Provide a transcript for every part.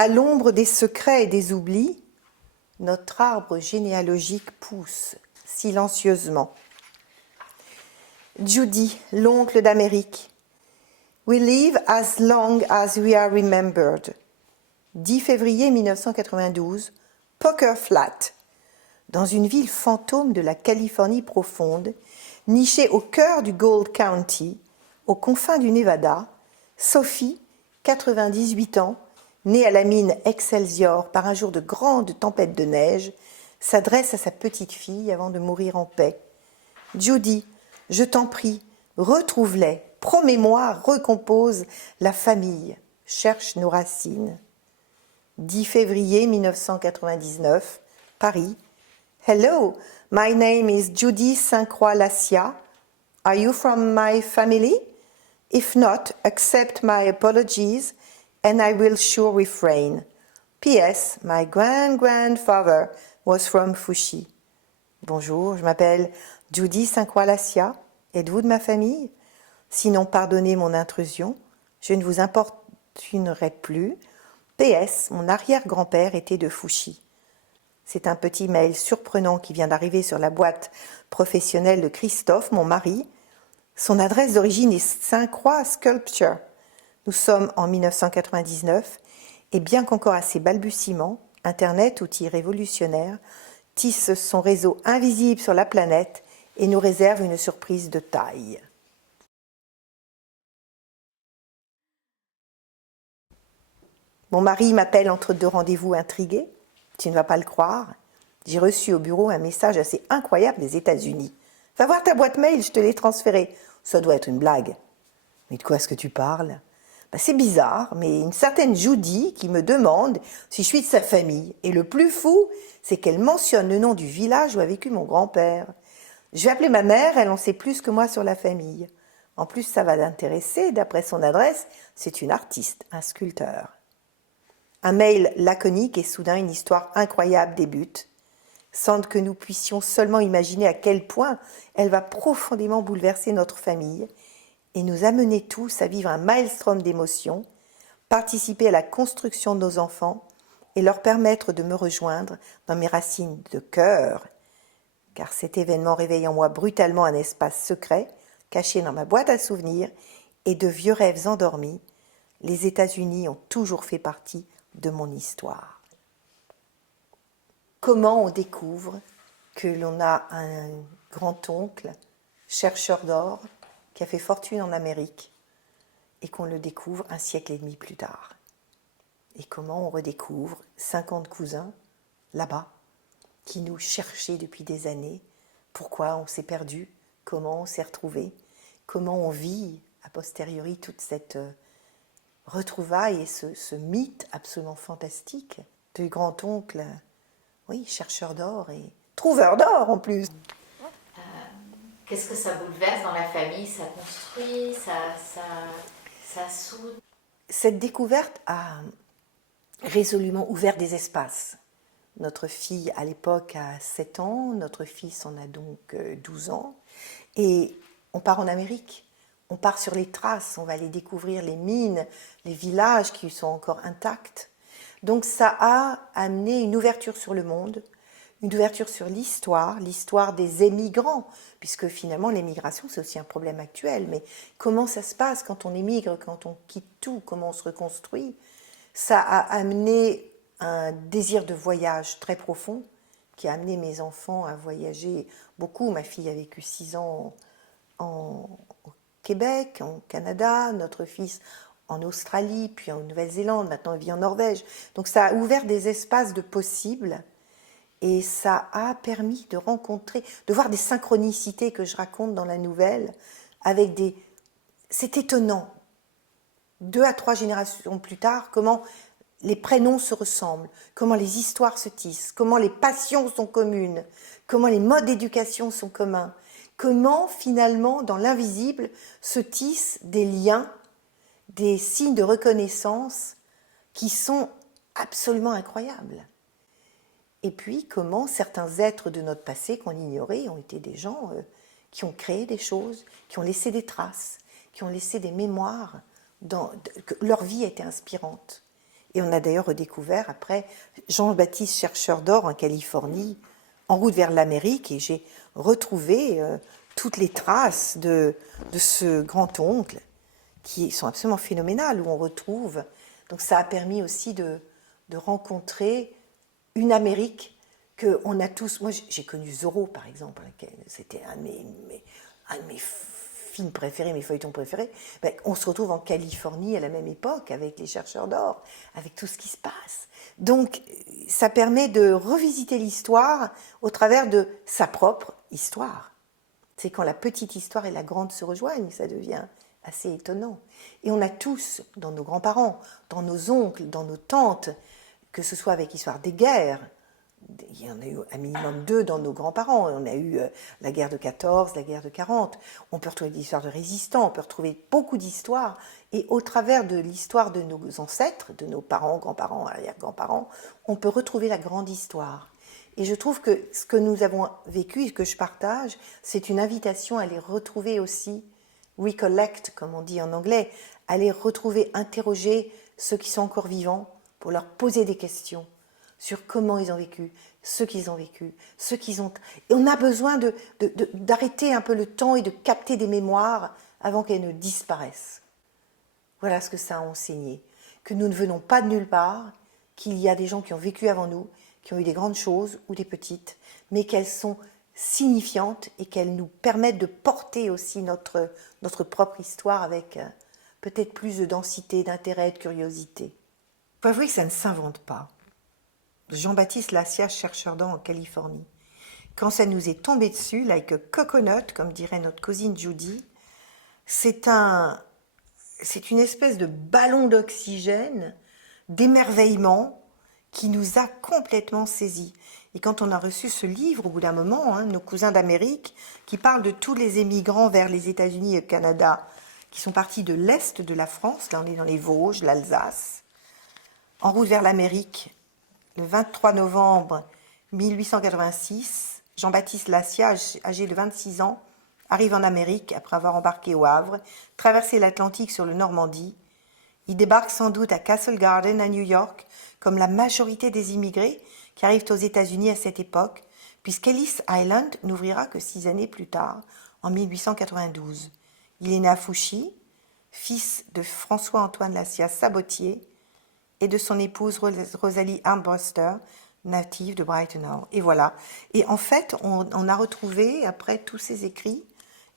À l'ombre des secrets et des oublis, notre arbre généalogique pousse silencieusement. Judy, l'oncle d'Amérique. We live as long as we are remembered. 10 février 1992, Poker Flat, dans une ville fantôme de la Californie profonde, nichée au cœur du Gold County, aux confins du Nevada, Sophie, 98 ans, née à la mine Excelsior par un jour de grande tempête de neige, s'adresse à sa petite fille avant de mourir en paix. Judy, je t'en prie, retrouve-les, promets-moi, recompose la famille, cherche nos racines. 10 février 1999, Paris. Hello, my name is Judy Sainte-Croix-Lassia. Are you from my family? If not, accept my apologies and I will sure refrain. P.S. My grand-grandfather was from Fushi. Bonjour, je m'appelle Judy Sainte-Croix-Lassia. Êtes-vous de ma famille? Sinon, pardonnez mon intrusion. Je ne vous importunerai plus. P.S. Mon arrière-grand-père était de Fushi. C'est un petit mail surprenant qui vient d'arriver sur la boîte professionnelle de Christophe, mon mari. Son adresse d'origine est Sainte-Croix Sculpture. Nous sommes en 1999 et bien qu'encore à ses balbutiements, Internet, outil révolutionnaire, tisse son réseau invisible sur la planète et nous réserve une surprise de taille. Mon mari m'appelle entre deux rendez-vous intrigué. Tu ne vas pas le croire. J'ai reçu au bureau un message assez incroyable des États-Unis. Va voir ta boîte mail, je te l'ai transféré. Ça doit être une blague. Mais de quoi est-ce que tu parles? C'est bizarre, mais une certaine Judy qui me demande si je suis de sa famille. Et le plus fou, c'est qu'elle mentionne le nom du village où a vécu mon grand-père. Je vais appeler ma mère, elle en sait plus que moi sur la famille. En plus, ça va l'intéresser, d'après son adresse, c'est une artiste, un sculpteur. Un mail laconique et soudain une histoire incroyable débute, sans que nous puissions seulement imaginer à quel point elle va profondément bouleverser notre famille et nous amener tous à vivre un maelstrom d'émotions, participer à la construction de nos enfants et leur permettre de me rejoindre dans mes racines de cœur, car cet événement réveille en moi brutalement un espace secret, caché dans ma boîte à souvenirs et de vieux rêves endormis. Les États-Unis ont toujours fait partie de mon histoire. Comment on découvre que l'on a un grand-oncle, chercheur d'or, qui a fait fortune en Amérique, et qu'on le découvre un siècle et demi plus tard? Et comment on redécouvre 50 cousins, là-bas, qui nous cherchaient depuis des années, pourquoi on s'est perdu, comment on s'est retrouvé, comment on vit a posteriori toute cette retrouvailles et ce mythe absolument fantastique du grand-oncle, oui, chercheur d'or et trouveur d'or en plus. Qu'est-ce que ça bouleverse dans la famille? Ça construit, ça soude? Cette découverte a résolument ouvert des espaces. Notre fille, à l'époque, a 7 ans, notre fils en a donc 12 ans, et on part en Amérique. On part sur les traces, on va aller découvrir les mines, les villages qui sont encore intacts. Donc ça a amené une ouverture sur le monde, une ouverture sur l'histoire des émigrants, puisque finalement l'émigration c'est aussi un problème actuel, mais comment ça se passe quand on émigre, quand on quitte tout, comment on se reconstruit? Ça a amené un désir de voyage très profond, qui a amené mes enfants à voyager beaucoup. Ma fille a vécu 6 ans au Québec, au Canada, notre fils en Australie, puis en Nouvelle-Zélande, maintenant il vit en Norvège. Donc ça a ouvert des espaces de possibles et ça a permis de rencontrer, de voir des synchronicités que je raconte dans la nouvelle avec des... C'est étonnant, 2 à 3 générations plus tard, comment les prénoms se ressemblent, comment les histoires se tissent, comment les passions sont communes, comment les modes d'éducation sont communs, comment finalement dans l'invisible se tissent des liens, des signes de reconnaissance qui sont absolument incroyables. Et puis comment certains êtres de notre passé qu'on ignorait ont été des gens qui ont créé des choses, qui ont laissé des traces, qui ont laissé des mémoires, que leur vie était inspirante. Et on a d'ailleurs redécouvert après Jean-Baptiste chercheur d'or en Californie, en route vers l'Amérique, et j'ai retrouvé toutes les traces de ce grand-oncle qui sont absolument phénoménales, où on retrouve. Donc ça a permis aussi de rencontrer une Amérique qu'on a tous. Moi, j'ai connu Zorro, par exemple, c'était un de mes films préférés, mes feuilletons préférés. Ben, on se retrouve en Californie à la même époque, avec les chercheurs d'or, avec tout ce qui se passe. Donc, ça permet de revisiter l'histoire au travers de sa propre histoire. C'est quand la petite histoire et la grande se rejoignent, ça devient assez étonnant. Et on a tous, dans nos grands-parents, dans nos oncles, dans nos tantes, que ce soit avec l'histoire des guerres, il y en a eu un minimum 2 dans nos grands-parents. On a eu la guerre de 14, la guerre de 40. On peut retrouver des histoires de résistants, on peut retrouver beaucoup d'histoires. Et au travers de l'histoire de nos ancêtres, de nos parents, grands-parents, arrière-grands-parents, on peut retrouver la grande histoire. Et je trouve que ce que nous avons vécu et que je partage, c'est une invitation à les retrouver aussi, recollect, comme on dit en anglais, à les retrouver, interroger ceux qui sont encore vivants pour leur poser des questions sur comment ils ont vécu, ce qu'ils ont vécu, ce qu'ils ont... Et on a besoin d'arrêter un peu le temps et de capter des mémoires avant qu'elles ne disparaissent. Voilà ce que ça a enseigné. Que nous ne venons pas de nulle part, qu'il y a des gens qui ont vécu avant nous, qui ont eu des grandes choses ou des petites, mais qu'elles sont signifiantes et qu'elles nous permettent de porter aussi notre propre histoire avec peut-être plus de densité, d'intérêt, de curiosité. Il faut avouer que ça ne s'invente pas. Jean-Baptiste Lassiage, chercheur d'or en Californie. Quand ça nous est tombé dessus, like a coconut, comme dirait notre cousine Judy, c'est une espèce de ballon d'oxygène, d'émerveillement, qui nous a complètement saisis. Et quand on a reçu ce livre, au bout d'un moment, nos cousins d'Amérique, qui parlent de tous les émigrants vers les États-Unis et le Canada, qui sont partis de l'Est de la France, là on est dans les Vosges, l'Alsace, en route vers l'Amérique, le 23 novembre 1886, Jean-Baptiste Lassiage, âgé de 26 ans, arrive en Amérique après avoir embarqué au Havre, traversé l'Atlantique sur le Normandie. Il débarque sans doute à Castle Garden, à New York, comme la majorité des immigrés qui arrivent aux États-Unis à cette époque, puisqu'Ellis Island n'ouvrira que 6 années plus tard, en 1892. Il est né à Fouchy, fils de François-Antoine Lassiage Sabotier, et de son épouse Rosalie Armbruster, native de Brighton Hall. Et voilà. Et en fait, on a retrouvé, après tous ces écrits,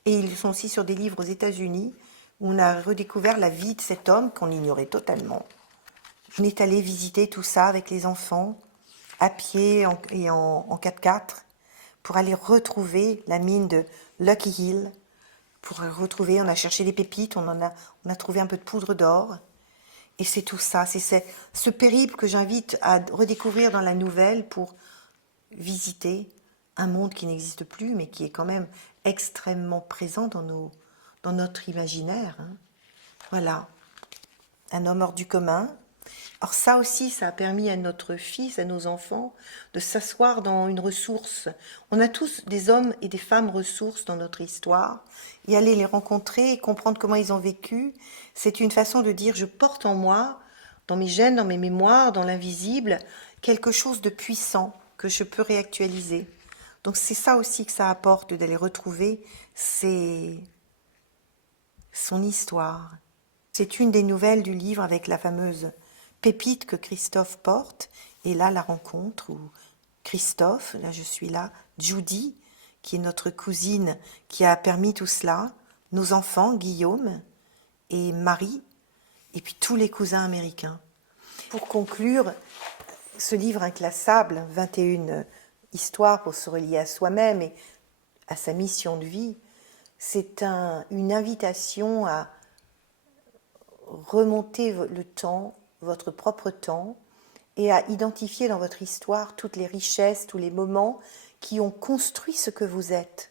et ils sont aussi sur des livres aux États-Unis, où on a redécouvert la vie de cet homme qu'on ignorait totalement. On est allé visiter tout ça avec les enfants, à pied et en 4x4, pour aller retrouver la mine de Lucky Hill. Pour retrouver, on a cherché des pépites, on a trouvé un peu de poudre d'or. Et c'est tout ça, c'est ce périple que j'invite à redécouvrir dans la nouvelle pour visiter un monde qui n'existe plus, mais qui est quand même extrêmement présent dans notre imaginaire. Voilà, un homme hors du commun. Alors ça aussi, ça a permis à notre fils, à nos enfants, de s'asseoir dans une ressource. On a tous des hommes et des femmes ressources dans notre histoire, et aller les rencontrer et comprendre comment ils ont vécu, c'est une façon de dire je porte en moi, dans mes gènes, dans mes mémoires, dans l'invisible, quelque chose de puissant que je peux réactualiser. Donc c'est ça aussi que ça apporte, d'aller retrouver son histoire. C'est une des nouvelles du livre avec la fameuse pépite que Christophe porte, et là la rencontre où Christophe, là je suis là, Judy, qui est notre cousine, qui a permis tout cela, nos enfants, Guillaume et Marie, et puis tous les cousins américains. Pour conclure, ce livre inclassable, 21 histoires pour se relier à soi-même et à sa mission de vie, c'est une invitation à remonter le temps, votre propre temps, et à identifier dans votre histoire toutes les richesses, tous les moments qui ont construit ce que vous êtes.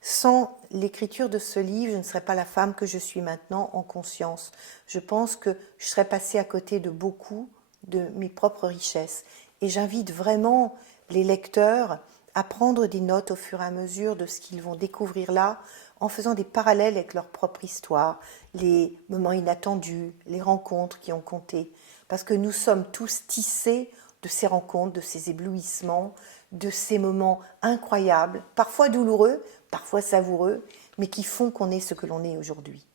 Sans l'écriture de ce livre, je ne serais pas la femme que je suis maintenant en conscience. Je pense que je serais passée à côté de beaucoup de mes propres richesses. Et j'invite vraiment les lecteurs à prendre des notes au fur et à mesure de ce qu'ils vont découvrir là, en faisant des parallèles avec leur propre histoire, les moments inattendus, les rencontres qui ont compté. Parce que nous sommes tous tissés de ces rencontres, de ces éblouissements, de ces moments incroyables, parfois douloureux, parfois savoureux, mais qui font qu'on est ce que l'on est aujourd'hui.